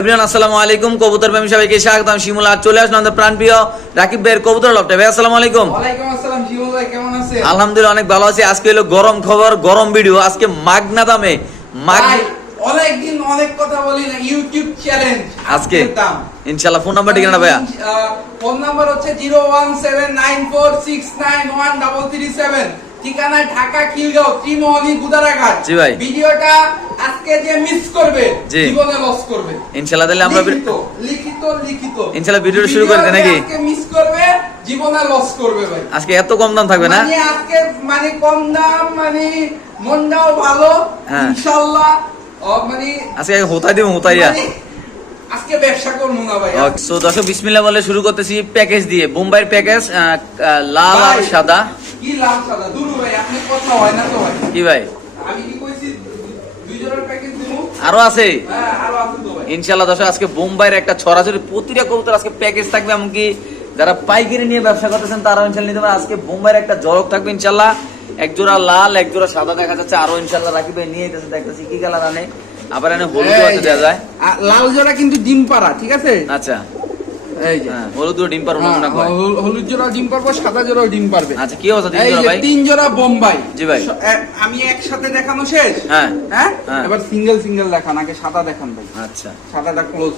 আসসালামু আলাইকুম। কবুতর প্রেমী সবাইকে স্বাগতম শিমুল আর চলে আসলাম আমাদের প্রাণপ্রিয় রাকিব ভাইয়ের কবুতর লপটে ভাই আসসালামু আলাইকুম। আলহামদুলিল্লাহ অনেক ভালো আছি। আজকে হলো গরম খবর গরম ভিডিও আজকে মাগনা দামে। মাগ অনেকদিন অনেক কথা বলি না ইউটিউব চ্যালেঞ্জ আজকে? ইনশাআল্লাহ ফোন নাম্বার ঠিকানা ভাইয়া। ফোন নাম্বার হচ্ছে 01794691337 ঠিকানা ঢাকা খিলগাঁও ত্রিমোহনী গুদারাঘাট। জি ভাই। ভিডিওটা আজকে যে মিস করবে জীবনে লস করবে। ইনশাআল্লাহ তাহলে আমরা লিখিত লিখিত লিখিত। ইনশাআল্লাহ ভিডিওটা শুরু করে দেন নাকি? আজকে মিস করবে জীবনে লস করবে ভাই। আজকে এত কম দাম থাকবে না? মানে আজকে মানে কম দাম মানে মনটাও ভালো হ্যাঁ। ইনশাআল্লাহ। মানে আজকে হোতাই দিব হোতাইয়া মানে আজকে ব্যবসা করব না ভাই। সো দর্শক বিসমিল্লাহ বলে শুরু করতেছি প্যাকেজ দিয়ে। বোম্বাইয়ের প্যাকেজ লাল আর সাদা। কি লাভ সাদা? দুরু ভাই আপনি কথা হয় না তো ভাই কি ভাই? আমি কি কইছি দুই জনের প্যাকেজ দিব আরও আছে? আরও আছে তো ভাই। ইনশাল্লাহ দর্শক আজকে বোম্বাইয়ের একটা ছড়াছড়ি প্রতিটা কবুতর আজকে প্যাকেজ থাকবে এমনকি যারা পাইকারি নিয়ে ব্যবসা করতেছেন তারাও ইনশাল্লাহ নিতে আজকে বোম্বাইয়ের একটা জলক থাকবে ইনশাল্লাহ। এক জোড়া লাল এক জোড়া সাদা দেখা যাচ্ছে আরও ইনশাল্লাহ রাখি ভাই নিয়ে যেতেছে দেখতেছি কি কালার আনে। আবার এনে হলুদ আছে দেওয়া যায়। লাল জোড়া কিন্তু ডিম পাড়া ঠিক আছে? আচ্ছা। এই যে হ্যাঁ। হলুদ ও ডিম পারব হ্যাঁ, না কয় হলুদ জোড়া ডিম পারব সাদা জোড়াও ডিম পারবে। আচ্ছা কি অবস্থা তিন জোড়া ভাই? তিন জোড়া বোম্বাই। জি ভাই। আমি একসাথে দেখানো শেষ? হ্যাঁ। এবার সিঙ্গেল সিঙ্গেল দেখান আগে সাদা দেখান ভাই। আচ্ছা। সাদাটা ক্লোজ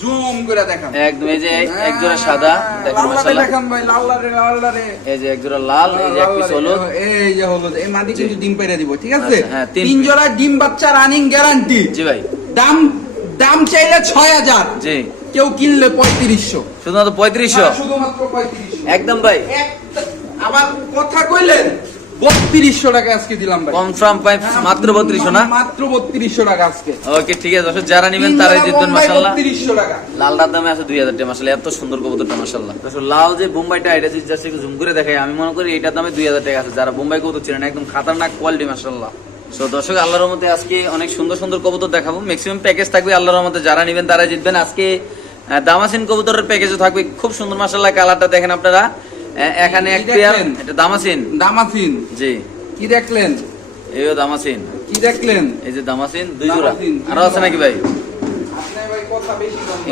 জুম করে দেখান। একদম এই যে এক জোড়া সাদা দেখুন মাশাআল্লাহ। দেখান ভাই লাল্লারে লাল্লারে এই যে এক জোড়া লাল এই যে এক পিস হলুদ। এই যে হলুদ। এই মাটি কিন্তু ডিম দিব ঠিক আছে? আচ্ছা, তিন তিন জোড়া ডিম বাচ্চা রানিং গ্যারান্টি জি ভাই। দাম দাম চাইলে ছয় হাজার। জি। কেউ কিনলে পঁয়ত্রিশশো। শুধুমাত্র পঁয়ত্রিশশো? শুধুমাত্র পঁয়ত্রিশশো। একদম ভাই। আবার কথা কইলেন বত্রিশশো টাকা আজকে দিলাম ভাই। কনফার্ম পাইপ মাত্র বত্রিশশো না? মাত্র বত্রিশশো টাকা আজকে। ওকে ঠিক আছে দর্শক যারা নিবেন তারাই জিতবেন মাসাল্লাহ বত্রিশশো টাকা। লালটার দামে আছে দুই হাজার টাকা মাসাল্লাহ এত সুন্দর কবুতরটা মাসাল্লাহ দর্শক লাল যে বোম্বাইটা এটা জাস্ট একটু জুম করে দেখাই আমি মনে করি এটার দামে দুই হাজার টাকা আছে। যারা বোম্বাই কবুতর ছিলেন একদম খাতারনাক কোয়ালিটি মাসাল্লাহ সো দর্শক আল্লাহর মধ্যে আজকে অনেক সুন্দর সুন্দর কবুতর দেখাবো। ম্যাক্সিমাম প্যাকেজ থাকবে আল্লাহর মধ্যে যারা নিবেন তারাই জিতবেন। আজকে দামাসিন কবুতরের প্যাকেজও থাকবে। খুব সুন্দর মাসাল্লাহ কালারটা দেখেন আপনারা। এখানে এক পেয়ার এটা দামাসিন। দামাসিন। জি। কি দেখলেন? এইও দামাসিন। কি দেখলেন? এই যে দামাসিন দুই জোড়া। আরও আছে নাকি ভাই।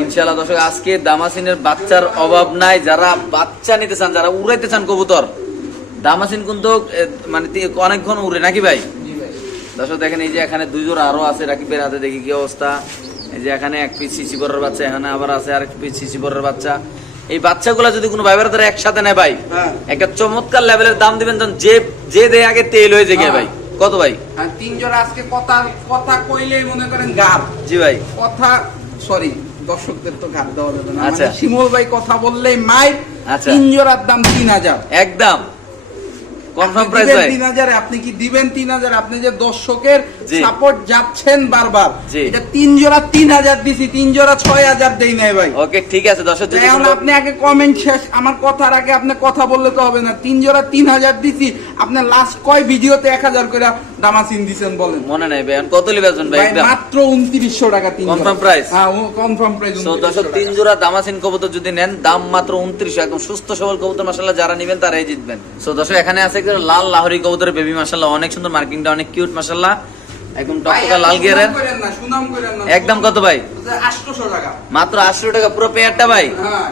ইনশাআল্লাহ দর্শক আজকে দামাসিনের বাচ্চার অভাব নাই। যারা বাচ্চা নিতে চান যারা উড়াইতে চান কবুতর দামাসিন কিন্তু মানে অনেকক্ষণ উড়ে। নাকি ভাই। দর্শক দেখেন এই যে এখানে দুই জোড়া আরও আছে। রাকিবের হাতে দেখি কি অবস্থা। এই যে এখানে এক পিস সিসি বরের বাচ্চা এখানে আবার আছে আরেক পিস সিসি বরের বাচ্চা এই বাচ্চাগুলা যদি কোনো ভাইবার তারা একসাথে নেয় ভাই হ্যাঁ। একটা চমৎকার লেভেলের দাম দিবেন তখন যে যে দেয় আগে তেল হয়ে যায় হ্যাঁ। ভাই কত ভাই আর তিন জোড়া আজকে কথা কথা কইলেই মনে করেন গাব জি ভাই কথা সরি দর্শকদের তো গাব দেওয়া যাবে না আচ্ছা। মানে শিমুল ভাই কথা বললেই মাই আচ্ছা। তিন জোড়ার দাম তিন হাজার একদম কনফার্ম আপনি প্রাইস ভাই। তিন হাজারে আপনি কি দিবেন তিন হাজার? আপনি যে দর্শকের সাপোর্ট যাচ্ছেন বারবার এটা তিন জোড়া তিন হাজার দিছি তিন জোড়া দেই নাই ভাই। ওকে ঠিক আছে দর্শক যদি আপনি আগে কমেন্ট শেষ আমার কথার আগে আপনি কথা বললে তো হবে না। তিন জোড়া তিন হাজার দিছি আপনার লাস্ট কয় ভিডিওতে এক হাজার করে দামাসিন দিছেন বলেন। মনে নাই ভাই কত ভাই? মাত্র উনত্রিশশো টাকা তিন Confirm price? হ্যাঁ কনফার্ম প্রাইস দর্শক তিন জোড়া দামাসিন কবুতর যদি নেন দাম মাত্র একদম সুস্থ সবল কবুতর যারা নিবেন তারাই জিতবেন। সো দর্শক এখানে আছে একটা লাল লাহরি কবুতরের বেবি অনেক সুন্দর মার্কিংটা অনেক কিউট একদম টকটকা লাল গিয়ারের। সুনাম করেন না। একদম কত ভাই? টাকা। মাত্র আটশো টাকা পুরো পেয়ারটা ভাই? হ্যাঁ।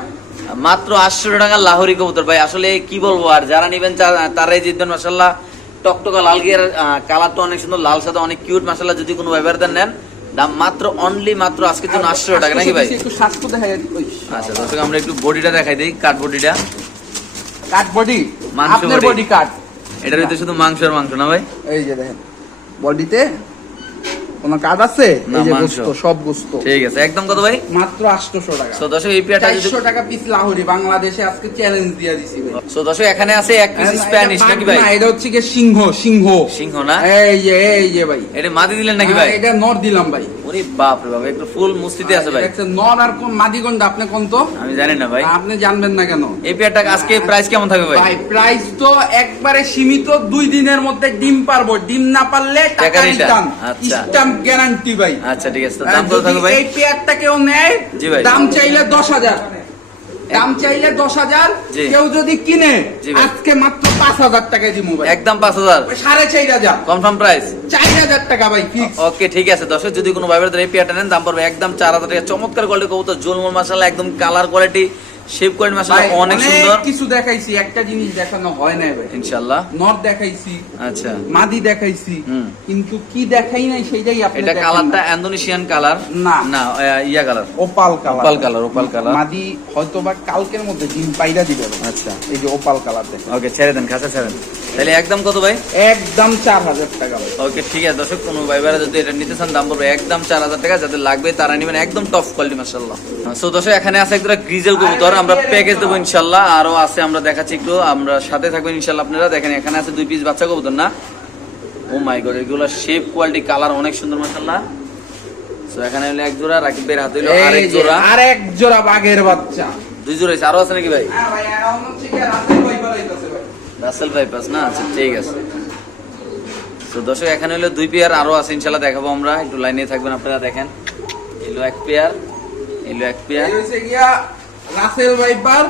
মাত্র আটশো টাকা লাহোরি কবুতর ভাই। আসলে কি বলব আর যারা নিবেন তারাই জিতবেন মাসাল্লাহ টকটকা লাল গিয়ার তো অনেক সুন্দর লাল সাদা অনেক কিউট মাসাল্লাহ যদি কোনো ব্যবহার নেন। দাম মাত্র অনলি মাত্র আজকের জন্য আটশো টাকা নাকি ভাই? আচ্ছা দর্শক আমরা একটু বডিটা দেখাই দিই কাঠ বডিটা কাঠ বডি মাংস বডি কাঠ এটার ভিতরে শুধু মাংস আর মাংস না ভাই? এই যে দেখেন বডিতে কোন আছে? এই যে গোস্ত সব গোস্ত। ঠিক আছে একদম কত ভাই? মাত্র আটশোশো টাকা। সো দর্শক এই পেয়ারটা যদি চারশো টাকা পিস লাহোরি বাংলাদেশে আজকে চ্যালেঞ্জ দিয়ে দিছি ভাই। সো দর্শক এখানে আছে এক পিস স্প্যানিশ নাকি ভাই? না, এটা হচ্ছে কি সিংহ সিংহ। সিংহ না? এই যে এই যে ভাই। এটা মাদি দিলেন নাকি ভাই? হ্যাঁ, এটা নর দিলাম ভাই। ওরে বাপ রে বাপ একটু ফুল মুস্তিতে আছে ভাই। এটা নর আর কোন মাদিগন্ডা আপনি কোন তো? আমি জানি না ভাই। আপনি জানবেন না কেন? এই পেয়ারটা আজকে প্রাইস কেমন থাকবে ভাই? ভাই প্রাইস তো একবারে সীমিত দুই দিনের মধ্যে ডিম পারব। ডিম না পারলে টাকা রিটার্ন আচ্ছা। স্ট্যাম্প গ্যারান্টি ভাই। আচ্ছা ঠিক আছে। দাম কত থাকবে ভাই? এই পেয়ারটা কেউ নেয় দাম চাইলে দশ হাজার। দাম চাইলে দশ হাজার কেউ যদি কিনে আজকে মাত্র পাঁচ হাজার টাকায় দিব মোবাইল একদম পাঁচ হাজার। সাড়ে চার হাজার। Confirm price. চার হাজার টাকা ভাই ওকে ঠিক আছে দর্শক যদি কোনো ভাইবার এই পেয়ারটা নেন দাম পড়বে একদম চার হাজার টাকা। চমৎকার কোয়ালিটি কবুতর জলমল মাসাল্লাহ একদম কালার কোয়ালিটি শেপ করেন মাসাল্লাহ অনেক সুন্দর। কিছু দেখাইছি একটা জিনিস দেখানো হয় না ভাই ইনশাআল্লাহ। নর দেখাইছি আচ্ছা। মাদি দেখাইছি কিন্তু কি দেখাই নাই সেইটাই আপনি এটা কালারটা ইন্দোনেশিয়ান কালার না। না ইয়া colour opal colour opal colour opal colour মাদি হয়তোবা কালকের মধ্যে ডিম পাইরা দিবে। আচ্ছা। এই যে ওপাল কালার দেখেন। ওকে ছেড়ে দেন খাঁচা ছেড়ে দেন। তাহলে একদম কত ভাই? একদম চার হাজার টাকা ওকে ঠিক আছে। দর্শক কোনো ভাইবারা যদি এটা নিতে চান দাম পড়বে একদম চার হাজার টাকা। যাদের লাগবে তারা নেবেন একদম টপ কোয়ালিটি মাসাল্লাহ সো দর্শক এখানে আছে একটা গ্রিজেল কবুতর। আমরা প্যাকেজ দেবো ইনশাল্লাহ আরও আছে আমরা দেখাচ্ছি একটু। আমরা সাথে থাকবেন ইনশাল্লাহ আপনারা। দেখেন এখানে আছে দুই পিস বাচ্চা কবুতর না? ও মাই গড এগুলো শেপ কোয়ালিটি কালার অনেক সুন্দর মাসাল্লাহ সো এখানে হলো এক জোড়া রাকিবের হাতে হলো আরেক জোড়া। আরেক জোড়া বাঘের বাচ্চা। দুই জোড়া আছে আরও আছে নাকি ভাই? হ্যাঁ ভাই এখন হচ্ছে কি রাতের ভাই বাড়াইতেছে ভাই রাসেল বাইপাস না? আচ্ছা ঠিক আছে। তো দর্শক এখানে হলো দুই পেয়ার আরও আছে ইনশাল্লাহ দেখাবো আমরা। একটু লাইনে থাকবেন আপনারা দেখেন। এলো এক পেয়ার এলো এক পেয়ার। গিয়া রাসেল ভাইপার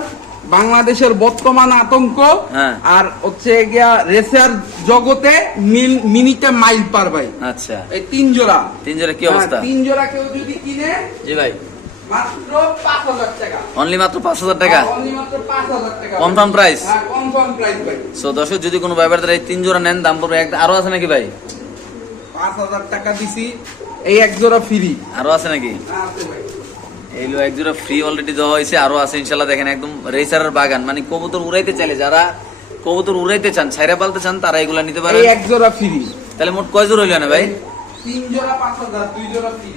বাংলাদেশের বর্তমান আতঙ্ক। হ্যাঁ। আর হচ্ছে গিয়া রেসার জগতে মিল- মিনিটে মাইল পার ভাই। আচ্ছা। এই তিন জোড়া। তিন জোড়া কি অবস্থা? হ্যাঁ, তিন জোড়া কেউ যদি কিনে জি ভাই। মাত্র টাকা। অনলি মাত্র টাকা? মাত্র price? হ্যাঁ কনফার্ম প্রাইস ভাই। সো দর্শক যদি কোনো ব্যাপার এই তিন জোড়া নেন দাম পড়বে এক আরও আছে নাকি ভাই? টাকা দিছি এই এক জোড়া ফ্রি আরও আছে নাকি? আছে ভাই। এইলো এক জোড়া ফ্রি অলরেডি দেওয়া হয়েছে আরও আছে ইনশাল্লাহ দেখেন একদম রেসারের বাগান। মানে কবুতর উড়াইতে চাইলে যারা কবুতর উড়াইতে চান ছাইরা পালতে চান তারা এগুলা নিতে পারে এক জোড়া ফ্রি তাহলে মোট কয় জোড়া হইল না ভাই? তিন জোড়া পাঁচ হাজার দুই জোড়া ফ্রি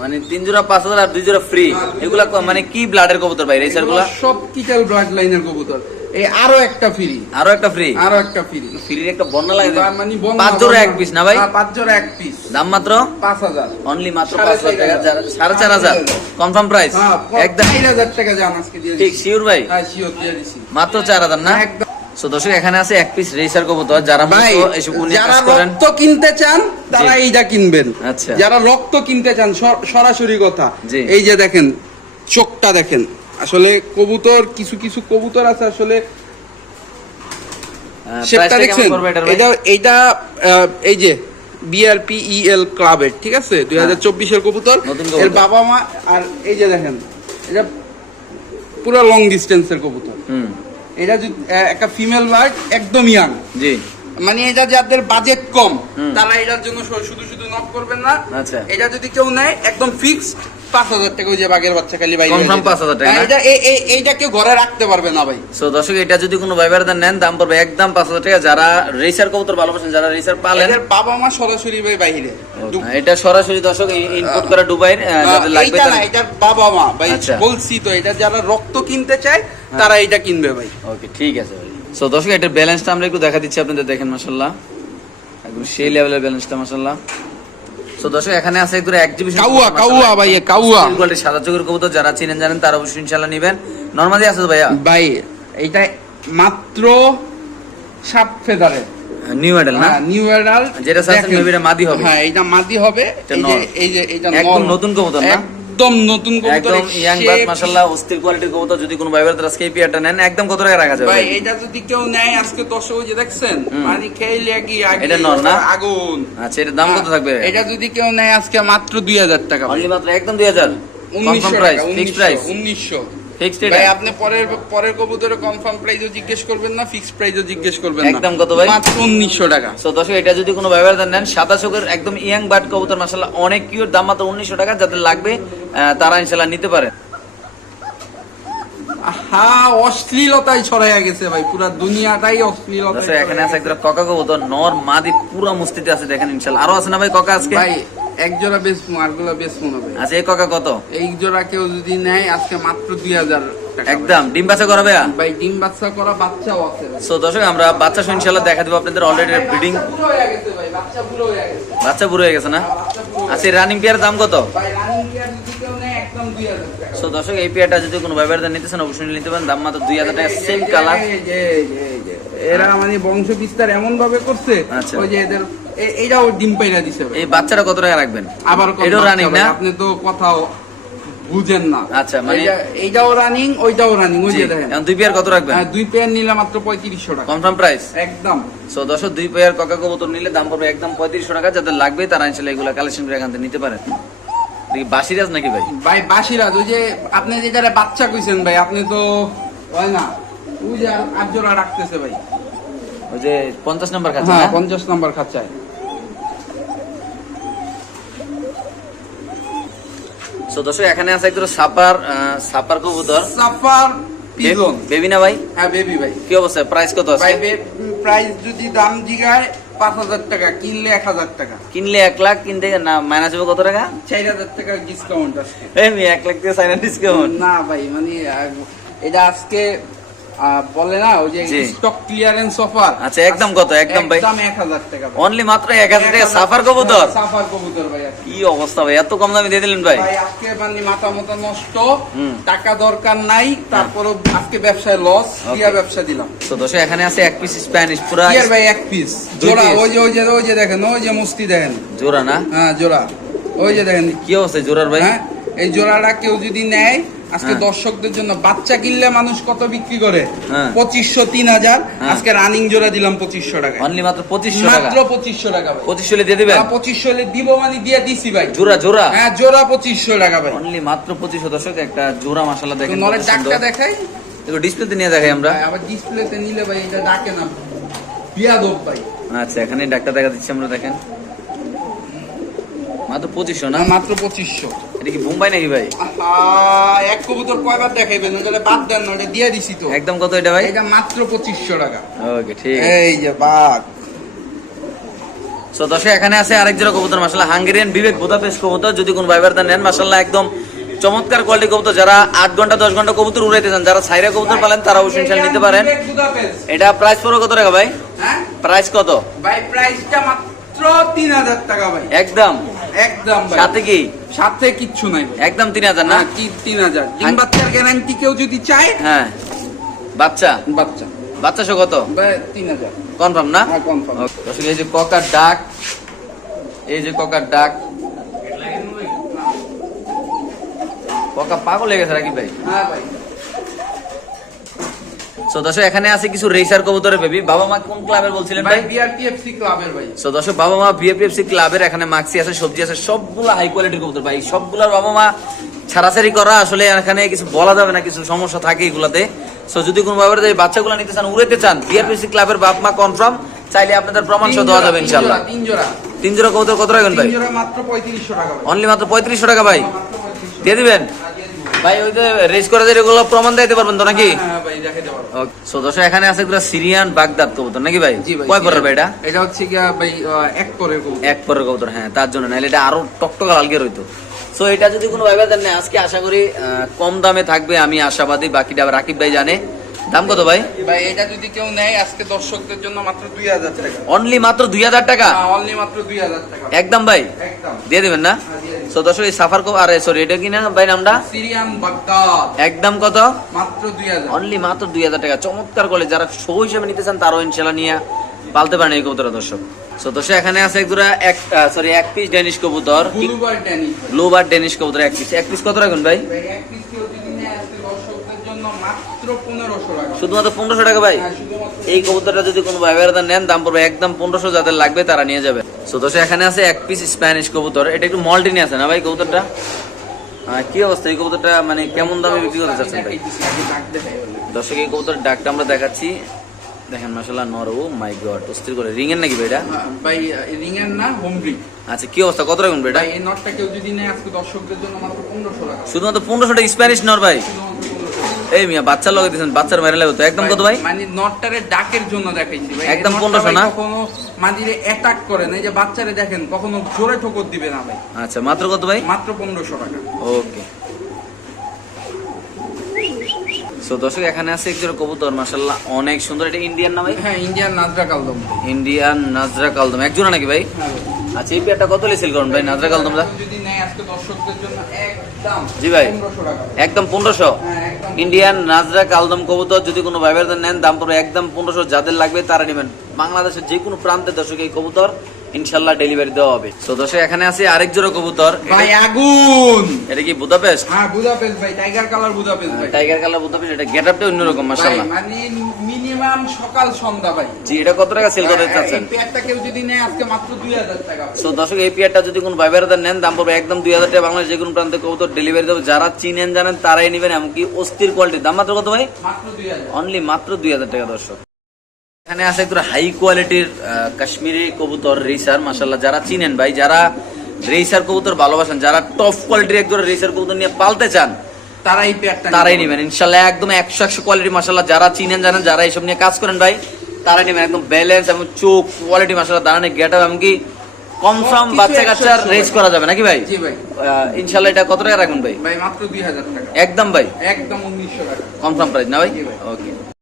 মানে তিন জোড়া পাঁচ হাজার আর দুই জোড়া ফ্রি এগুলা মানে কি ব্লাডের কবুতর ভাই? রেসারগুলা? সব কিটাল ব্লাড লাইনের কবুতর। এই আরও একটা ফ্রি আরও একটা ফ্রি আরও একটা ফ্রি ফ্রির একটা বন্যা লাগে মানে পাঁচ জোড়া এক পিস না ভাই? হ্যাঁ, পাঁচ জোড়া এক পিস দাম মাত্র? পাঁচ হাজার। অনলি মাত্র সাড়ে পাঁচ হাজার চার টাকা। হাজার। সাড়ে চার হাজার। কনফার্ম প্রাইস হ্যাঁ একদম। চার হাজার টাকা যান আজকে ঠিক শিওর ভাই? হ্যাঁ শিওর দিয়ে মাত্র চার হাজার না? একদম। সো দর্শক এখানে আছে এক পিস রেসার কবুতর যারা ভাই যারা রক্ত কিনতে চান তারা এইটা কিনবেন। আচ্ছা। যারা রক্ত কিনতে চান সরাসরি কথা। এই যে দেখেন চোখটা দেখেন। আসলে কবুতর কিছু কিছু কবুতর আছে আসলে। কেমন দেখছেন? এটা এইটা এই যে বিআরপি ইএল ক্লাবের ঠিক আছে? দুই হাজার চব্বিশের কবুতর। এর বাবা মা আর এই যে দেখেন এটা পুরো লং ডিস্টেন্সের কবুতর। হুম। এটা যদি একটা ফিমেল বার্ড একদম ইয়াং জি। মানে এটা যাদের বাজেট কম তারা এটার জন্য শুধু শুধু নক করবেন না। আচ্ছা। এটা যদি কেউ নেয় একদম ফিক্সড পাঁচ হাজার টাকা ওই যে বাঘের বাচ্চা খালি Confirm হয়ে যায়। 5,000 টাকা, হ্যাঁ, এটা এইটা কেউ ঘরে রাখতে পারবে না ভাই। সো দর্শক এটা যদি কোনো ভাইবার নেন দাম পড়বে একদম পাঁচ হাজার টাকা। যারা রেসার কবুতর ভালোবাসেন যারা রেসার পালেন এদের বাবা মা সরাসরি ভাই বাইরে হ্যাঁ, এটা সরাসরি দর্শক ইনপুট করে যাদের লাগবে না এটার বাবা মা ভাই আচ্ছা। বলছি তো এটা যারা রক্ত কিনতে চায় তারা এটা কিনবে ভাই। ওকে ঠিক আছে ভাই। সো দর্শক এটার ব্যালেন্সটা আমরা একটু দেখা দিচ্ছি আপনাদের দেখেন মাশাল্লাহ একদম সেই লেভেলের ব্যালেন্সটা মাশাল্লাহ সো দর্শক এখানে আছে একদম এক্সিবিশন কাউয়া, কাউয়া ভাই, কাউয়া। কোয়ালিটি সাদা চোখের কবুতর যারা চিনেন জানেন তারা অবশ্যই ইনশাআল্লাহ নেবেন। নর্মালি আছে তো ভাইয়া? ভাই এইটা মাত্র সাত ফেদারে। নিউ অ্যাডাল না? নিউ অ্যাডাল যেটা সাথে মাদি হবে। হ্যাঁ এটা মাদি হবে। এই যে এই যে এটা একদম নতুন কবুতর না? একদম নতুন কবুতর একদম ইয়াং বাট মাশাল্লাহ অস্থির কোয়ালিটির কবুতর যদি কোনো ভাইবার তারা স্কেপি একটা নেন একদম কত টাকা রাখা যাবে? ভাই এটা যদি কেউ নেয় আজকে দশ ওই যে দেখছেন মানে খেলে কি আগে এটা নর না? আগুন। আচ্ছা এটার দাম কত থাকবে? এটা যদি কেউ নেয় আজকে মাত্র দুই হাজার টাকা ভাই। অনলি মাত্র একদম দুই হাজার। উনিশশো কনফার্ম প্রাইস টাকা, ফিক্সড প্রাইস উনিশশো ফিক্সড ভাই আপনি পরের পরের কবুতরের কনফার্ম প্রাইসও জিজ্ঞেস করবেন না ফিক্সড প্রাইসও জিজ্ঞেস করবেন না। একদম কত ভাই? মাত্র উনিশশো টাকা। সো দর্শক এটা যদি কোনো ব্যবহার নেন সাদা চোখের একদম ইয়াং বাট কবুতর মাসাল্লাহ অনেক কিউর দাম মাত্র উনিশশো টাকা যাদের লাগবে তারা ইনশাল্লাহ নিতে পারে। হ্যাঁ অশ্লীলতাই ছড়াইয়া গেছে ভাই পুরা দুনিয়াটাই অশ্লীলতা দর্শক এখানে আছে একটা ককা কবুতর নর মাদি পুরো মুস্তিতে আছে দেখেন ইনশাল্লাহ আরও আছে না ভাই ককা আজকে? ভাই এক জোড়া বেশ আরগুলা বেশ মনে ভাই আচ্ছা এই ককা কত? এই জোড়া কেউ যদি নেয় আজকে মাত্র দুই হাজার একদম ডিম বাচ্চা করাবে ভাই ডিম বাচ্চা করা বাচ্চাও আছে সো দর্শক আমরা বাচ্চা সহ ইনশাল্লাহ দেখা দিব আপনাদের অলরেডি ব্রিডিং বাচ্চা বুড়ো হয়ে গেছে ভাই বাচ্চা বুড়ো হয়ে গেছে। বাচ্চা বুড়ো হয়ে গেছে না? আচ্ছা রানিং পেয়ার দাম কত? ভাই রানিং কেয়ার যদি কেউ নেয় একদম দুই হাজার টাকা সো দর্শক এই পেয়ারটা যদি কোনো নিতে চান অবশ্যই নিতে পারেন। দাম মাত্র দুই হাজার টাকা সেম কালার। এরা মানে বংশ বিস্তার এমন ভাবে করছে আচ্ছা। ওই যে এদের এইটাও ডিম পাইরা দিছে এই বাচ্চাটা কত টাকা রাখবেন? আবার এটাও রানিং না? আপনি তো কথাও বুঝেন না। আচ্ছা, মানে- এইটাও রানিং ওইটাও রানিং ওই যে দেখেন। দুই পেয়ার কত রাখবেন? হ্যাঁ, দুই পেয়ার নিলে মাত্র পঁয়ত্রিশশো টাকা। কনফার্ম প্রাইস একদম। সো দর্শক দুই পেয়ার কাকা কবুতর নিলে দাম পড়বে একদম পঁয়ত্রিশশো টাকা। যাদের লাগবে তারা ইনশাল্লাহ এগুলো কালেকশন করে এখান থেকে নিতে পারেন। বাসিরাজ নাকি ভাই? ভাই বাসিরাজ ওই যে আপনি যেটা বাচ্চা কইছেন ভাই আপনি তো হয় না ওই যে আট জোড়া রাখতেছে ভাই। ওই যে পঞ্চাশ নম্বর খাচ্ছে হ্যাঁ পঞ্চাশ নম্বর খাঁচায় সো দর্শক এখানে আছে একদম সাপার সাপার কবুতর। Super pigeon. বেবি না ভাই? হ্যাঁ বেবি ভাই। কি অবস্থা? প্রাইস কত আছে? ভাই প্রাইস যদি দাম জিগায় পাঁচ হাজার টাকা কিনলে এক হাজার টাকা। কিনলে এক লাখ কিনতে না মাইনাস হবে কত টাকা? চার হাজার টাকার ডিসকাউন্ট মেয়ে, এক লাখ থেকে সাইন ডিসকাউন্ট না ভাই মানে এটা আজকে বলে না ওই যে স্টক ক্লিয়ারেন্স অফার আচ্ছা, একদম কত? একদম ভাই? একদম এক হাজার টাকা অনলি মাত্র এক হাজার টাকা সাফার কবুতর? সাফার কবুতর ভাই কি অবস্থা ভাই? এত কম দামে দিয়ে দিলেন ভাই? ভাই আজকে মানে মাথা মতো নষ্ট। টাকা দরকার নাই। তারপরও আজকে ব্যবসায় লস দিয়া ব্যবসা দিলাম। তো দর্শক এখানে আছে এক পিস স্প্যানিশ পুরা ইয়ার ভাই এক পিস জোড়া ওই যে ওই যে ওই যে দেখেন ওই যে মুস্তি দেখেন। জোড়া না? হ্যাঁ জোড়া। ওই যে দেখেন। কি অবস্থা জোড়ার ভাই? হ্যাঁ এই জোড়াটা কেউ যদি নেয় আজকে হ্যাঁ। দর্শকদের জন্য বাচ্চা কিনলে মানুষ কত বিক্রি করে? হ্যাঁ। পঁচিশশো তিন হাজার। হ্যাঁ। আজকে রানিং জোড়া দিলাম পঁচিশশো টাকা অনলি মাত্র পঁচিশশো মাত্র পঁচিশশো টাকা পঁচিশশো দিয়ে দিবেন? পঁচিশশো দিব মানে দিয়ে দিছি ভাই। জোড়া জোড়া? হ্যাঁ জোড়া পঁচিশশো টাকা ভাই। অনলি মাত্র পঁচিশশো দর্শক একটা জোড়া মাসাল্লাহ দেখেন নলের ডাকটা দেখাই। দেখো ডিসপ্লেতে নিয়ে দেখাই আমরা। আবার ডিসপ্লেতে নিলে ভাই এটা ডাকে না। বিয়াদব ভাই। আচ্ছা এখানে ডাক্তার দেখা দিচ্ছি আমরা দেখেন। মাত্র পঁচিশশো না? না মাত্র পঁচিশশো। এটা কি মুম্বাই নাকি ভাই? এক কবুতর কয়বার দেখাইবেন? ওটা বাদ দেন না ওটা দিয়ে দিছি তো। একদম কত এটা ভাই? এটা মাত্র পঁচিশশো টাকা। ওকে ঠিক এই যে বাঘ সো দর্শক এখানে আছে আরেক জোড়া কবুতর মাসাল্লাহ হাঙ্গেরিয়ান বিবেক বুদাপেস্ট কবুতর। যদি কোন ভাইবার নেন মাসাল্লাহ একদম চমৎকার কোয়ালিটি কবুতর। যারা আট ঘণ্টা দশ ঘণ্টা কবুতর উড়াইতে চান যারা সাইরা কবুতর পালেন তারা অবশ্যই ইনশাল্লাহ নিতে পারেন। এটা প্রাইস পড়ো কত টাকা ভাই? হ্যাঁ? প্রাইস কত? ভাই প্রাইসটা মাত্র তিন হাজার টাকা ভাই। একদম। একদম ভাই। সাথে কি? সাথে কিচ্ছু নাই। একদম তিন হাজার না? না কি তিন হাজার। ডিম বাচ্চার গ্যারান্টি কেউ যদি চায় হ্যাঁ। বাচ্চা? বাচ্চা। বাচ্চা শো কত? তিন হাজার। কনফার্ম না? হ্যাঁ কনফার্ম। দর্শক এই যে ককার ডাক এই যে ককার ডাক ককা পাগল হয়ে গেছে নাকি ভাই? হ্যাঁ ভাই। সো দর্শক এখানে আছে কিছু রেসার কবুতরের বেবি বাবা মা কোন ক্লাবের বলছিলেন ভাই? বিআরটিএফসি ক্লাবের ভাই। সো দর্শক বাবা মা বিএপিএফসি ক্লাবের এখানে মাক্সি আছে সবজি আছে সবগুলো হাই কোয়ালিটির কবুতর ভাই। সবগুলোর বাবা মা ছাড়াছাড়ি করা আসলে এখানে কিছু বলা যাবে না কিছু সমস্যা থাকে এগুলাতে। সো যদি কোনো ব্যাপারে বাচ্চাগুলো নিতে চান উড়াইতে চান বিআরপিএফসি ক্লাবের বাপ মা কনফার্ম চাইলে আপনাদের প্রমাণ সহ দেওয়া যাবে ইনশাল্লাহ তিন জোড়া তিন জোড়া কবুতর কত রাখবেন ভাই? তিন জোড়া মাত্র পঁয়ত্রিশশো টাকা ভাই। অনলি মাত্র পঁয়ত্রিশশো টাকা ভাই। দিয়ে দিবেন? ভাই ওই যে রেস করে দিয়ে এগুলো প্রমাণ দিতে পারবেন তো নাকি? হ্যাঁ সো দর্শক এখানে আছে পুরো সিরিয়ান বাগদাদ কবুতর নাকি ভাই? কয় পরের ভাই এটা? এটা হচ্ছে গিয়া ভাই এক পরের কবুতর। এক পরের কবুতর হ্যাঁ তার জন্য। নাহলে এটা আরও টকটকা রইতো। সো এটা যদি কোনো আজকে আশা করি কম দামে থাকবে আমি আশাবাদী বাকিটা রাকিব ভাই জানে। দাম কত ভাই? ভাই এটা যদি কেউ নেয় আজকে দর্শকদের জন্য মাত্র দুই হাজার টাকা। অনলি মাত্র দুই হাজার টাকা? অনলি মাত্র দুই হাজার টাকা। একদম ভাই? একদম। দিয়ে দিবেন না? হ্যাঁ। সো দর্শক এই সাফার কো আরে সরি এটা কি না ভাই নামটা? সিরিয়ান বাগদাদ একদম কত? মাত্র দুই হাজার। অনলি মাত্র দুই হাজার টাকা। চমৎকার করে যারা শো হিসেবে নিতে চান তারাও ইনশাল্লাহ নিয়ে পালতে পারেন এই কবুতর দর্শক। সো দর্শক এখানে আছে এক দুরা এক সরি এক পিস ডেনিশ কবুতর। ব্লুবার কবুতর এক পিস এক পিস কত রাখুন ভাই? শুধুমাত্র পনেরোশো টাকা ভাই? হ্যাঁ, এই কবুতরটা যদি কোনো ভাই নেন দাম পড়বে একদম পনেরোশো। যাদের লাগবে তারা নিয়ে যাবে। সো দর্শক এখানে আছে এক পিস স্প্যানিশ কবুতর। এটা একটু মল্টিনি আছে না ভাই কবুতরটা? আহ, কি অবস্থা? এই কবুতরটা মানে কেমন দামে বিক্রি করতে চাচ্ছেন ভাই। দর্শক এই কবুতরের ডাকটা আমরা দেখাচ্ছি। দেখেন মাসাল্লাহ নর ও মাই গড অস্থির করে। রিং এর নাকি ভাই এটা? হ্যাঁ, ভাই রিং এর না হোম রিং। আচ্ছা কি অবস্থা? কত রাখুন ভাই এটা? এই নটটা কেউ যদি নেয় আজকে দর্শকদের জন্য মাত্র পনেরোশো টাকা। শুধুমাত্র পনেরোশো টাকা স্প্যানিশ নর ভাই? শুধুমাত্র 1500 টাকা। এই মিয়া বাচ্চার লগে দিয়েছেন বাচ্চার লাগতো একদম কত ভাই? মানে নটটারে ডাকের জন্য দেখাইছি ভাই। একদম 1500 না? কখনো অ্যাটাক করে না। এই যে বাচ্চারে দেখেন কখনো জোরে ঠোকর দিবে না ভাই। আচ্ছা মাত্র কত ভাই? মাত্র পনেরোশো টাকা। ওকে। সো দর্শক এখানে আছে একজন কবুতর মাশাল্লাহ অনেক সুন্দর। এটা ইন্ডিয়ান না ভাই? হ্যাঁ ইন্ডিয়ান নাজরা কালদম। ইন্ডিয়ান নাজরা কালদম। একজোড়া নাকি ভাই? হ্যাঁ। আচ্ছা এই পেয়ারটা কত সেল করুন ভাই নাজরা কালদম যদি নেয় আজকে দর্শকদের জন্য একদম জি ভাই। একদম পনেরোশো? হ্যাঁ ইন্ডিয়ান নাজরা কালদম কবুতর যদি কোনো ভাইবার নেন দাম পড়বে একদম পনেরোশো। যাদের লাগবে তারা নেবেন। বাংলাদেশের যে কোনো প্রান্তে দর্শক এই কবুতর ইনশাল্লাহ ডেলিভারি দেওয়া হবে। তো দর্শক এখানে আছে আরেক জোড়া কবুতর। ভাই আগুন! এটা কি বুদাপেস্ট? হ্যাঁ বুদাপেস্ট ভাই টাইগার কালার বুদাপেস্ট ভাই। টাইগার কালার বুদাপেস্ট এটা গেট আপটা অন্যরকম মাশাআল্লাহ। মানে মিনিমাম সকাল সন্ধ্যা ভাই। জি এটা কত টাকা সেল করতে চাচ্ছেন এই পেয়ারটা কেউ যদি নেয় আজকে মাত্র দুই হাজার টাকা সো দর্শক এই পেয়ারটা যদি কোনো ভাই নেন দাম পড়বে একদম দুই হাজার টাকা বাংলাদেশ যে কোনো প্রান্তে কবুতর ডেলিভারি দেবে। যারা চিনেন জানেন তারাই নেবেন এমনকি অস্থির কোয়ালিটির দাম মাত্র কত ভাই? মাত্র দুই হাজার। অনলি মাত্র দুই হাজার টাকা দর্শক। এখানে আছে একটু হাই কোয়ালিটির কাশ্মীরি কবুতর রেসার মাসাল্লাহ যারা চিনেন ভাই যারা রেসার কবুতর ভালোবাসেন যারা টপ কোয়ালিটির একজন রেসার কবুতর নিয়ে পালতে চান তারা এই তারাই নেবেন। ইনশাল্লাহ একদম একশো একশো কোয়ালিটি মাসাল্লাহ যারা চিনেন জানেন যারা এইসব নিয়ে কাজ করেন ভাই তারাই নেবেন। একদম ব্যালেন্স এবং চোখ কোয়ালিটি মাসাল্লাহ দাঁড়ানো গেট আপ এমনকি কম সম বাচ্চা কাচ্চা রেজ করা যাবে নাকি ভাই? জি ভাই। আহ, ইনশাল্লাহ এটা কত টাকা রাখবেন ভাই? ভাই মাত্র দুই হাজার টাকা। একদম ভাই। একদম উনিশশো টাকা। কনফার্ম প্রাইস না ভাই। ওকে